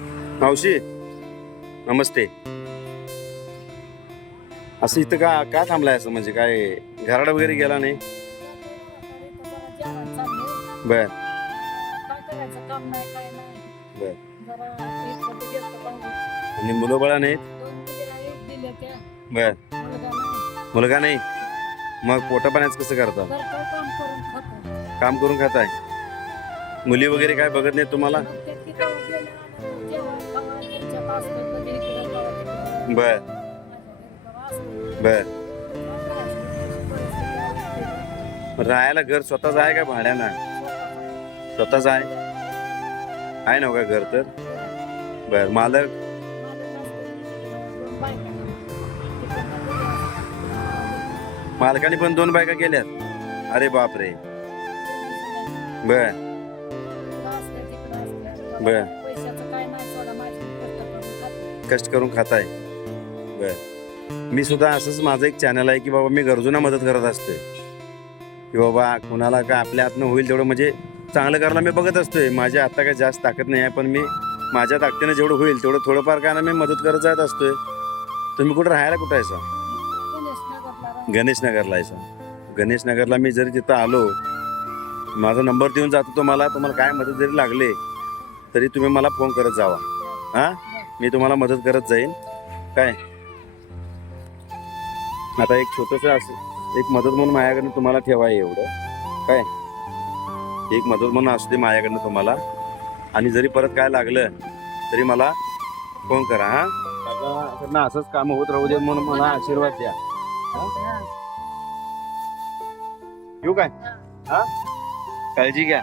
मावशी नमस्ते. असं इथं का का थांबलाय असं म्हणजे काय घराडा वगैरे गेला नाही? बर बर. आणि मुलं बाळा नाहीत? बर. मुलगा नाही? मग पोटा पाण्याचं कसं करता? काम करून खाताय? मुली वगैरे काय बघत नाहीत तुम्हाला? बर बर. राहायला घर स्वतःच आहे का भाड्यानं? स्वतःच आहे ना का घर तर? बर. मालक? मालकाने पण 2 बायका केल्यात? अरे बापरे. बर बर. कष्ट करून खाताय? बर. मी सुद्धा असंच माझं एक चॅनल आहे की बाबा मी गरजूंना मदत करत असतोय की बाबा कुणाला काय आपल्या हातनं होईल तेवढं म्हणजे चांगलं करायला मी बघत असतोय. माझ्या आता काय जास्त ताकद नाही आहे पण मी माझ्या ताकदीनं जेवढं होईल तेवढं थोडंफार काय ना मी मदत करत जात असतोय. तुम्ही कुठं राहायला कुठं आहे सर? गणेश नगरला आहे सर. गणेश नगरला मी जरी तिथं आलो माझा नंबर देऊन जातो तुम्हाला काय मदत जरी लागले तरी तुम्ही मला फोन करत जावा. हां मी तुम्हाला मदत करत जाईन. काय आता एक छोटंसं असं एक मदत म्हणून माझ्याकडनं तुम्हाला ठेवाय एवढं काय एक मदत म्हणून असू दे माझ्याकडनं तुम्हाला. आणि जरी परत काय लागलं तरी मला फोन करा. हां माझ्याकडनं असंच काम होत राहू दे म्हणून मला आशीर्वाद द्या. येऊ काय? हां काळजी घ्या.